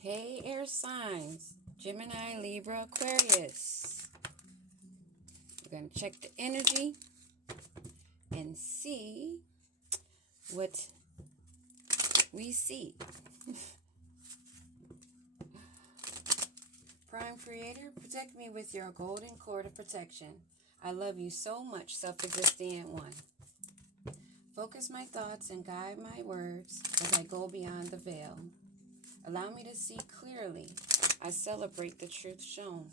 Hey, air signs, Gemini, Libra, Aquarius. We're going to check the energy and see what we see. Prime Creator, protect me with your golden cord of protection. I love you so much, self-existent one. Focus my thoughts and guide my words as I go beyond the veil. Allow me to see clearly. I celebrate the truth shown.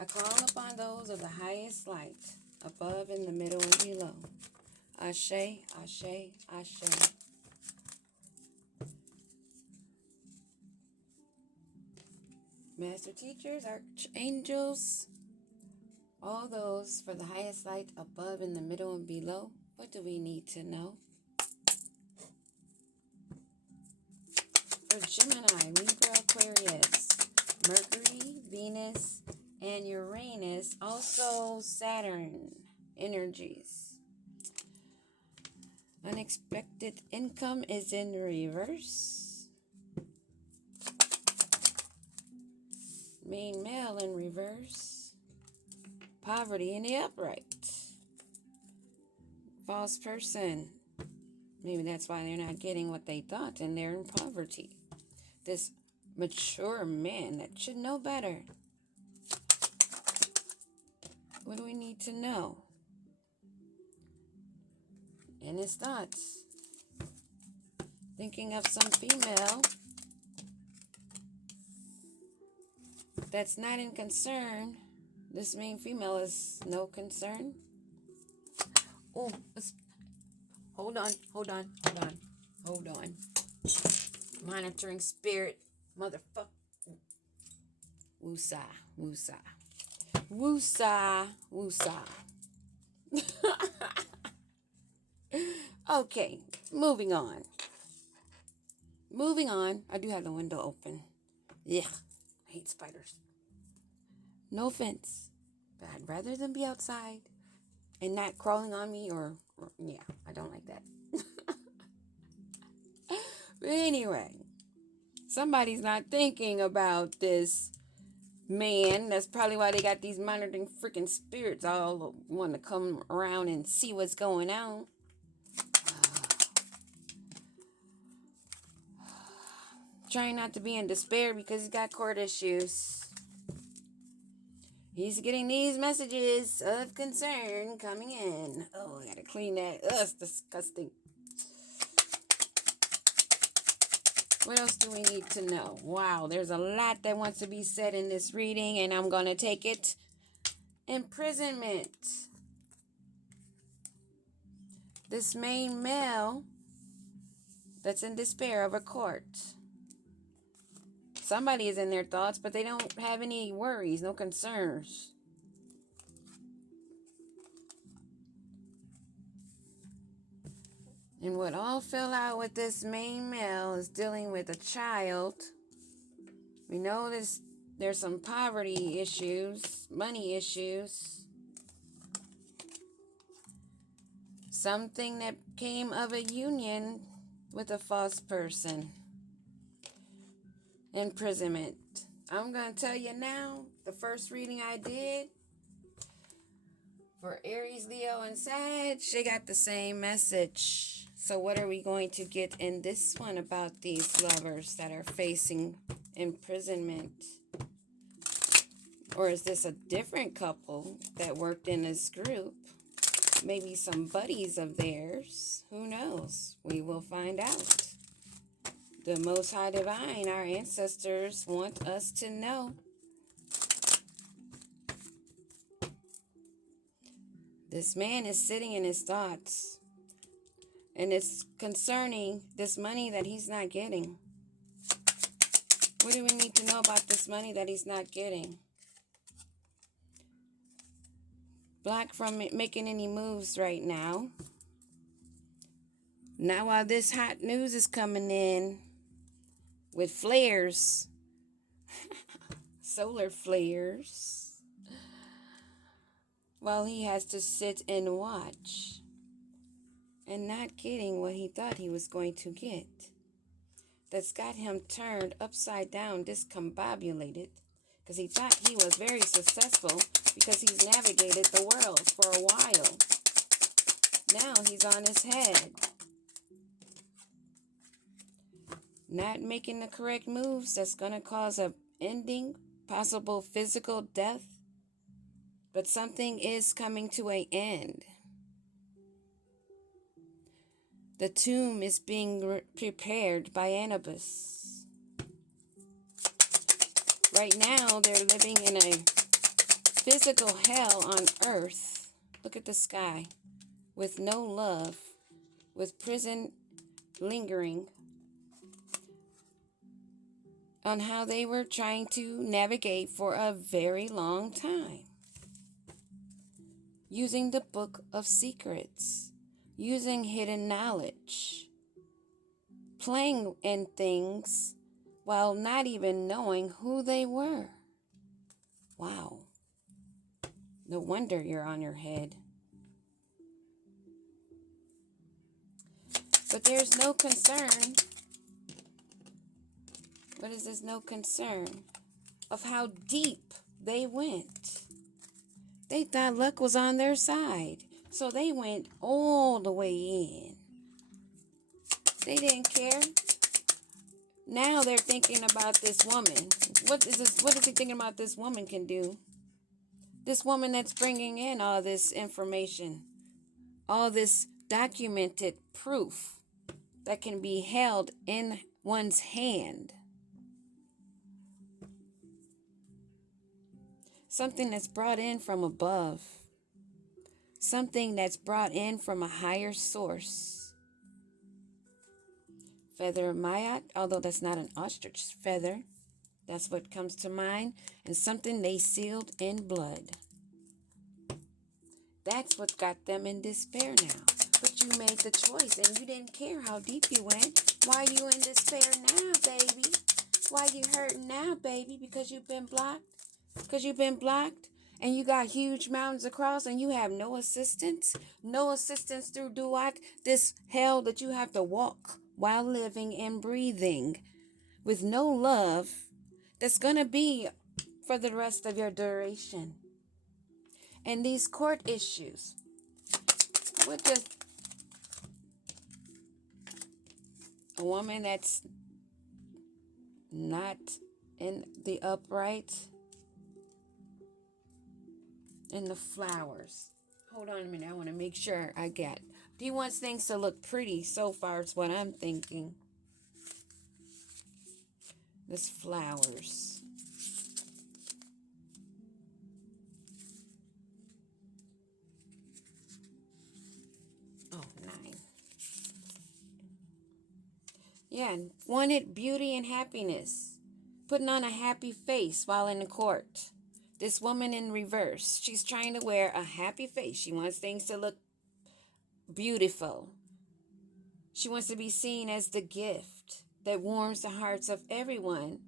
I call upon those of the highest light, above, in the middle, and below. Ashe, Ashe, Ashe. Master teachers, archangels, all those for the highest light, above, in the middle, and below. What do we need to know? For Gemini, Libra, Aquarius, Mercury, Venus, and Uranus, also Saturn energies. Unexpected income is in reverse. Main male in reverse. Poverty in the upright. False person. Maybe that's why they're not getting what they thought and they're in poverty. This mature man that should know better. What do we need to know? In his thoughts. Thinking of some female that's not in concern. This main female is no concern. Oh, hold on. Monitoring spirit, motherfucker. Woosah. Okay, moving on. I do have the window open. Yeah, I hate spiders. No offense, but I'd rather them be outside and not crawling on me or yeah, I don't like that. But anyway, somebody's not thinking about this man. That's probably why they got these monitoring freaking spirits all want to come around and see what's going on. Trying not to be in despair because he's got court issues. He's getting these messages of concern coming in. Oh, I gotta clean that. Ugh, it's disgusting. What else do we need to know? Wow, there's a lot that wants to be said in this reading, and I'm gonna take it. Imprisonment. This main male that's in despair of a court. Somebody is in their thoughts, but they don't have any worries, no concerns. And what all fell out with this main male is dealing with a child. We know there's some poverty issues, money issues. Something that came of a union with a false person. Imprisonment. I'm going to tell you now, the first reading I did for Aries, Leo, and Sag, they got the same message. So what are we going to get in this one about these lovers that are facing imprisonment? Or is this a different couple that worked in this group? Maybe some buddies of theirs. Who knows? We will find out. The Most High Divine, our ancestors, want us to know. This man is sitting in his thoughts. And it's concerning this money that he's not getting. What do we need to know about this money that he's not getting? Blocked from making any moves right now. Now while this hot news is coming in with flares, solar flares, while he has to sit and watch and not getting what he thought he was going to get. that's got him turned upside down, discombobulated, because he thought he was very successful because he's navigated the world for a while. Now he's on his head, not making the correct moves that's going to cause a ending, possible physical death. But something is coming to an end. The tomb is being prepared by Anubis. Right now, they're living in a physical hell on earth. Look at the sky. With no love. With prison lingering. On how they were trying to navigate for a very long time. Using the Book of Secrets. Using hidden knowledge. Playing in things while not even knowing who they were. Wow. No wonder you're on your head. But there's no concern. What is this? No concern of how deep they went. They thought luck was on their side. So they went all the way in. They didn't care. Now they're thinking about this woman. What is this? What is he thinking about this woman can do? This woman that's bringing in all this information, all this documented proof that can be held in one's hand. Something that's brought in from above. Something that's brought in from a higher source. Feather of Mayat, although that's not an ostrich feather. That's what comes to mind. And something they sealed in blood. That's what got them in despair now. But you made the choice and you didn't care how deep you went. Why are you in despair now, baby? Why you hurting now, baby? Because you've been blocked? Because you've been blocked and you got huge mountains across and you have no assistance? No assistance through this hell that you have to walk while living and breathing with no love that's going to be for the rest of your duration. And these court issues, what just a woman that's not in the upright, in the flowers. Hold on a minute, I want to make sure I get. He wants things to look pretty so far is what I'm thinking. This flowers. Oh, 9. Yeah, wanted beauty and happiness. Putting on a happy face while in the court. This woman in reverse. She's trying to wear a happy face. She wants things to look beautiful. She wants to be seen as the gift that warms the hearts of everyone.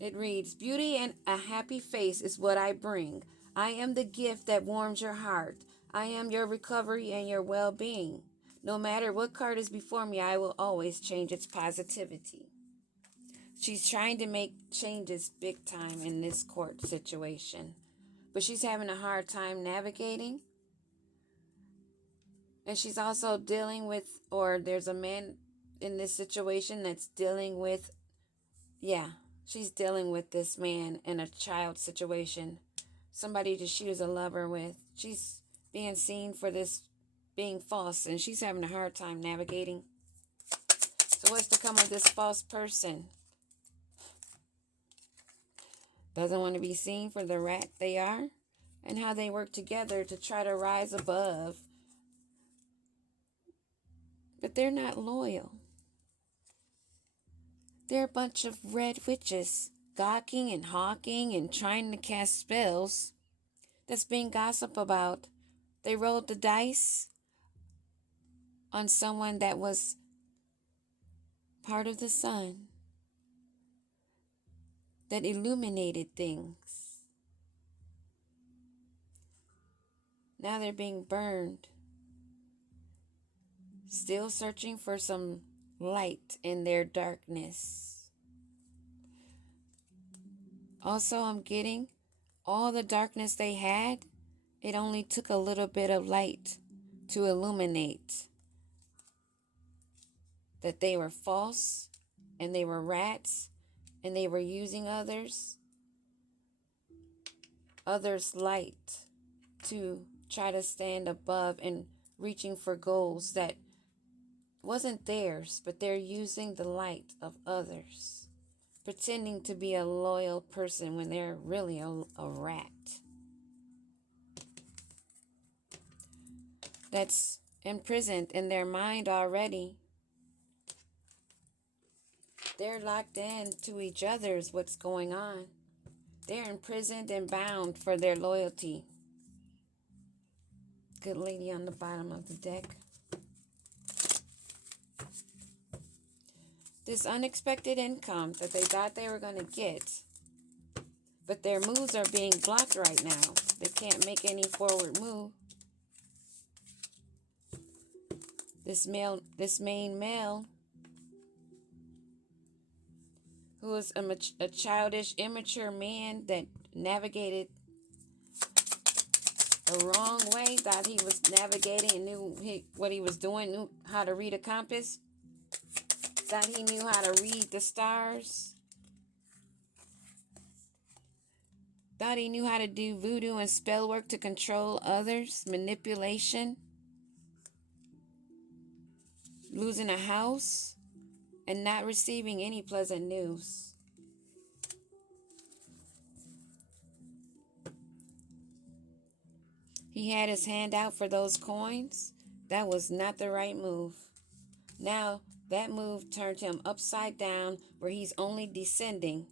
It reads, beauty and a happy face is what I bring. I am the gift that warms your heart. I am your recovery and your well-being. No matter what card is before me, I will always change its positivity. She's trying to make changes big time in this court situation. But she's having a hard time navigating. And she's also dealing with, or there's a man in this situation that's dealing with, she's dealing with this man in a child situation. Somebody that she was a lover with. She's being seen for this being false, and she's having a hard time navigating. So what's to come of this false person? Doesn't want to be seen for the rat they are, and how they work together to try to rise above. But they're not loyal. They're a bunch of red witches, gawking and hawking and trying to cast spells that's being gossiped about. They rolled the dice on someone that was part of the sun, that illuminated things. Now they're being burned. Still searching for some light in their darkness. Also, I'm getting all the darkness they had, it only took a little bit of light to illuminate that they were false and they were rats and they were using others' light to try to stand above and reaching for goals that wasn't theirs, but they're using the light of others, pretending to be a loyal person when they're really a rat that's imprisoned in their mind already. They're locked in to each other's what's going on. They're imprisoned and bound for their loyalty. Good lady on the bottom of the deck. This unexpected income that they thought they were going to get, but their moves are being blocked right now. They can't make any forward move. This main male, who was a childish, immature man that navigated the wrong way, thought he was navigating and knew what he was doing, knew how to read a compass, thought he knew how to read the stars, thought he knew how to do voodoo and spell work to control others, manipulation, losing a house, and not receiving any pleasant news. He had his hand out for those coins. That was not the right move. Now, that move turned him upside down where he's only descending.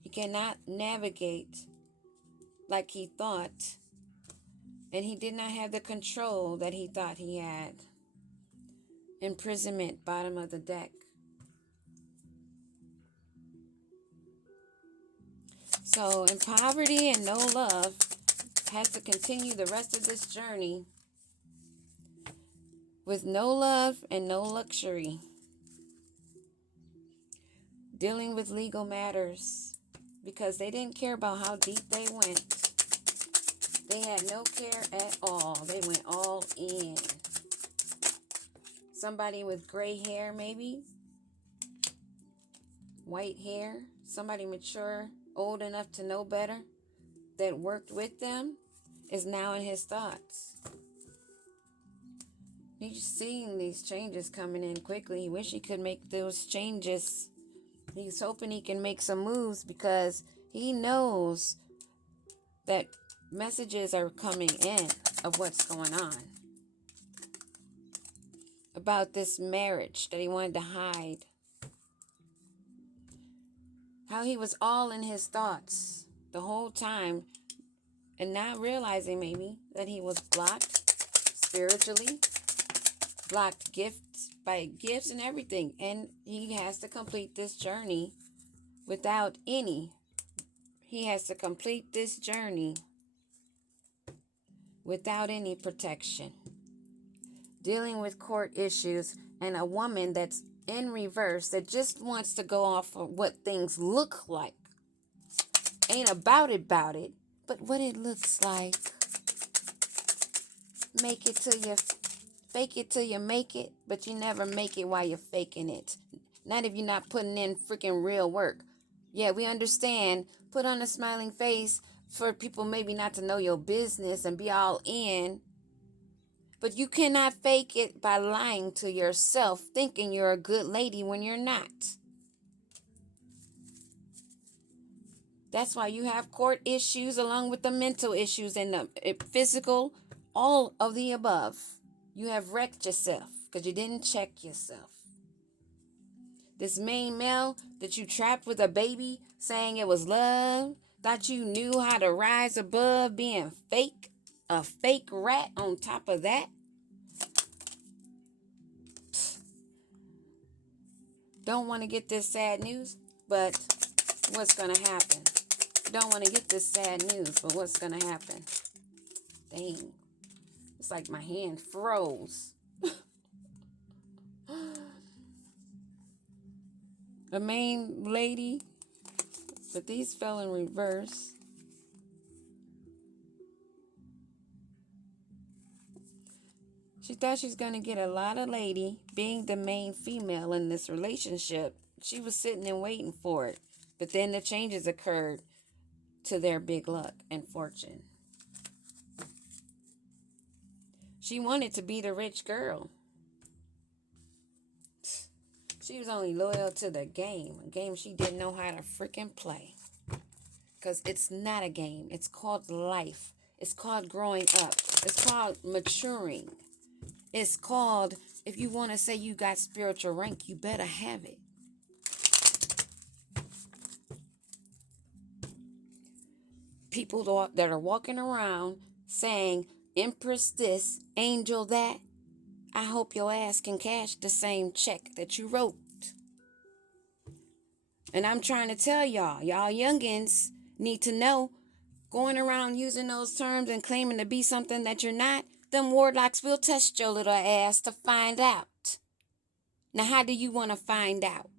He cannot navigate like he thought. And he did not have the control that he thought he had. Imprisonment, bottom of the deck. So, in poverty and no love, has to continue the rest of this journey with no love and no luxury. Dealing with legal matters because they didn't care about how deep they went. They had no care at all. They went all in. Somebody with gray hair, maybe. White hair. Somebody mature, old enough to know better, that worked with them, is now in his thoughts. He's seeing these changes coming in quickly. He wish he could make those changes. He's hoping he can make some moves because he knows that messages are coming in of what's going on. About this marriage that he wanted to hide. How he was all in his thoughts the whole time and not realizing maybe that he was blocked spiritually, blocked by gifts and everything. And he has to complete this journey without any. He has to complete this journey without any protection. Dealing with court issues and a woman that's in reverse that just wants to go off of what things look like. Ain't about it, but what it looks like. Make it till you fake it till you make it, but you never make it while you're faking it. Not if you're not putting in freaking real work. Yeah, we understand. Put on a smiling face for people maybe not to know your business and be all in. But you cannot fake it by lying to yourself, thinking you're a good lady when you're not. That's why you have court issues along with the mental issues and the physical, all of the above. You have wrecked yourself because you didn't check yourself. This main male that you trapped with a baby saying it was love, thought you knew how to rise above being fake, a fake rat on top of that. Don't want to get this sad news, but what's going to happen? Don't want to get this sad news, but what's going to happen? Dang. It's like my hand froze. The main lady, but these fell in reverse. She thought she was going to get a lot of lady being the main female in this relationship. She was sitting and waiting for it. But then the changes occurred to their big luck and fortune. She wanted to be the rich girl. She was only loyal to the game, a game she didn't know how to freaking play. Because it's not a game. It's called life. It's called growing up. It's called maturing. It's called, if you want to say you got spiritual rank, you better have it. People that are walking around saying, Empress this, angel that, I hope your ass can cash the same check that you wrote. And I'm trying to tell y'all youngins need to know, going around using those terms and claiming to be something that you're not, them warlocks will test your little ass to find out. Now, how do you want to find out?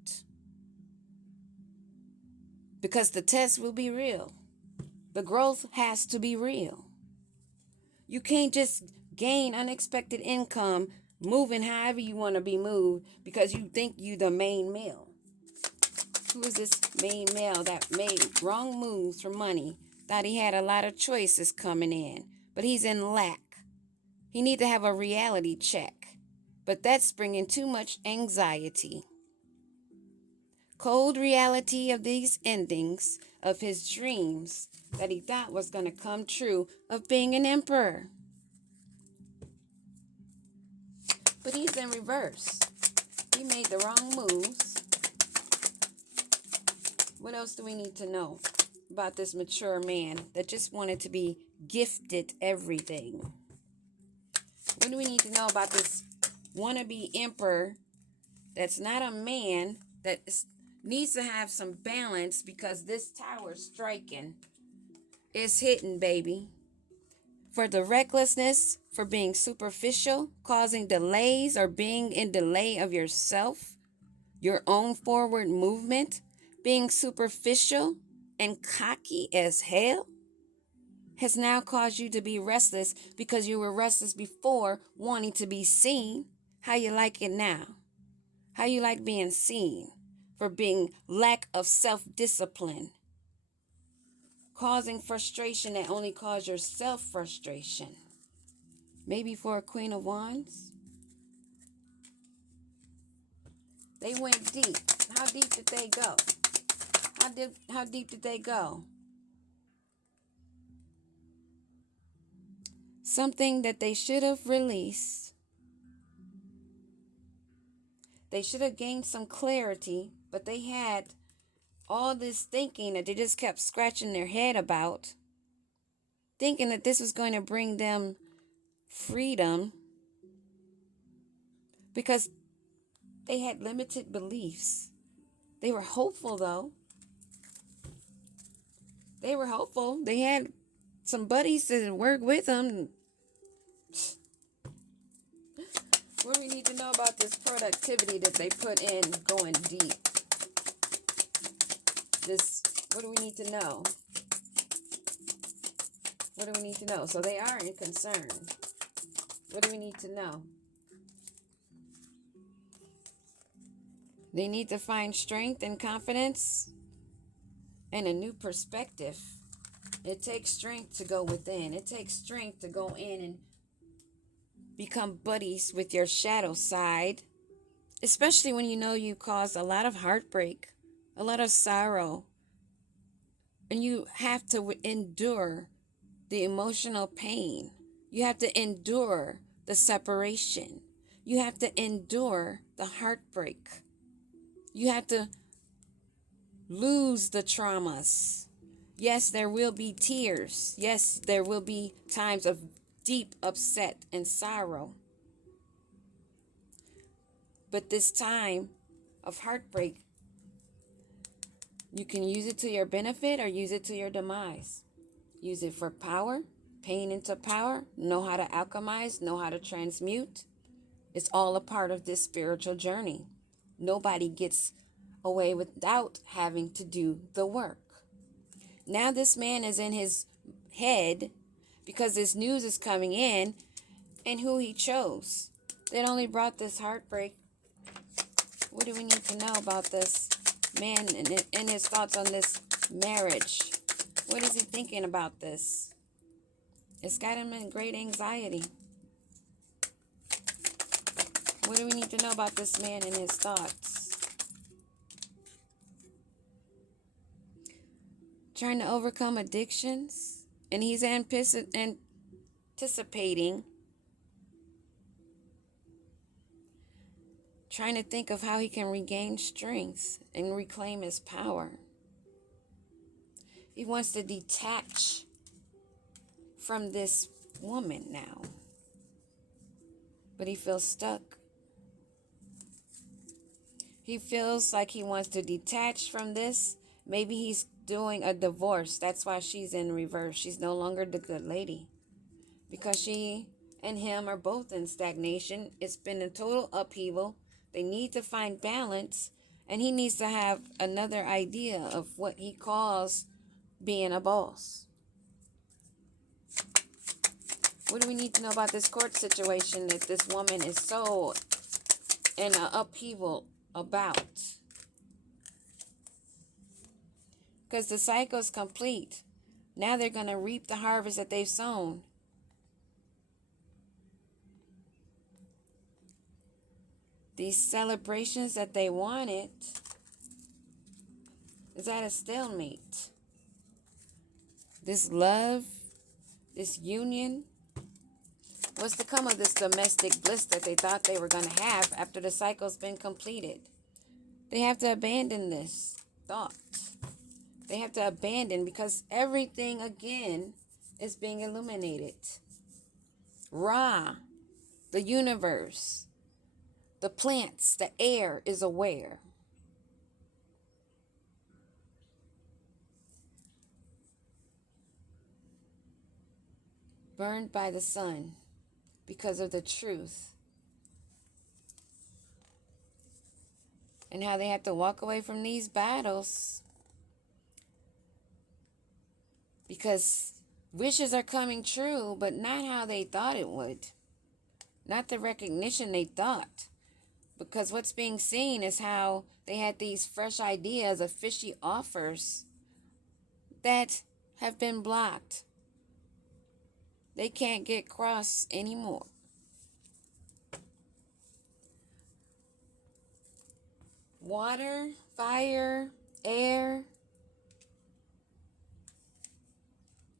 Because the test will be real. The growth has to be real. You can't just gain unexpected income moving however you want to be moved because you think you the main male. Who is this main male that made wrong moves for money? Thought he had a lot of choices coming in, but he's in lack. He need to have a reality check, but that's bringing too much anxiety. Cold reality of these endings of his dreams that he thought was going to come true of being an emperor. But he's in reverse. He made the wrong moves. What else do we need to know about this mature man that just wanted to be gifted everything? What do we need to know about this wannabe emperor that's not a man, that needs to have some balance because this tower striking is hitting, baby? For the recklessness, for being superficial, causing delays or being in delay of yourself, your own forward movement, being superficial and cocky as hell, has now caused you to be restless because you were restless before, wanting to be seen. How you like it now? How you like being seen? For being lack of self-discipline, causing frustration that only cause yourself frustration. Maybe for a Queen of Wands. They went deep. How deep did they go? How deep did they go? Something that they should have released. They should have gained some clarity, but they had all this thinking that they just kept scratching their head about, thinking that this was going to bring them freedom because they had limited beliefs. They were hopeful, though. They were hopeful. They had some buddies that work with them. What do we need to know about this productivity that they put in going deep? What do we need to know? What do we need to know? So they are in concern. What do we need to know? They need to find strength and confidence and a new perspective. It takes strength to go within. It takes strength to go in and become buddies with your shadow side, especially when you know you caused a lot of heartbreak, a lot of sorrow, and you have to endure the emotional pain. You have to endure the separation. You have to endure the heartbreak. You have to lose the traumas. Yes, there will be tears. Yes, there will be times of deep upset and sorrow. But this time of heartbreak, you can use it to your benefit or use it to your demise. Use it for power, pain into power, know how to alchemize, know how to transmute. It's all a part of this spiritual journey. Nobody gets away without having to do the work. Now this man is in his head because this news is coming in and who he chose. That only brought this heartbreak. What do we need to know about this man and his thoughts on this marriage? What is he thinking about this? It's got him in great anxiety. What do we need to know about this man and his thoughts? Trying to overcome addictions. And he's anticipating trying to think of how he can regain strength and reclaim his power. He wants to detach from this woman now. But he feels stuck. He feels like he wants to detach from this. Maybe he's doing a divorce. That's why she's in reverse. She's no longer the good lady. Because she and him are both in stagnation. It's been a total upheaval. They need to find balance. And he needs to have another idea of what he calls being a boss. What do we need to know about this court situation that this woman is so in an upheaval about? Because the cycle's complete. Now they're going to reap the harvest that they've sown. These celebrations that they wanted is at a stalemate. This love, this union, what's to come of this domestic bliss that they thought they were going to have after the cycle's been completed? They have to abandon this thought. They have to abandon because everything again is being illuminated. Ra, the universe, the plants, the air is aware. Burned by the sun because of the truth. And how they have to walk away from these battles because wishes are coming true, but not how they thought it would. Not the recognition they thought. Because what's being seen is how they had these fresh ideas of fishy offers that have been blocked. They can't get across anymore. Water, fire, air.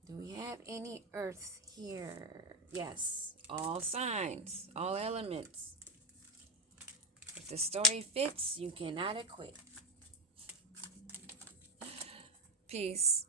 Do we have any earth here? Yes, all signs, all elements. If the story fits, you cannot acquit. Peace.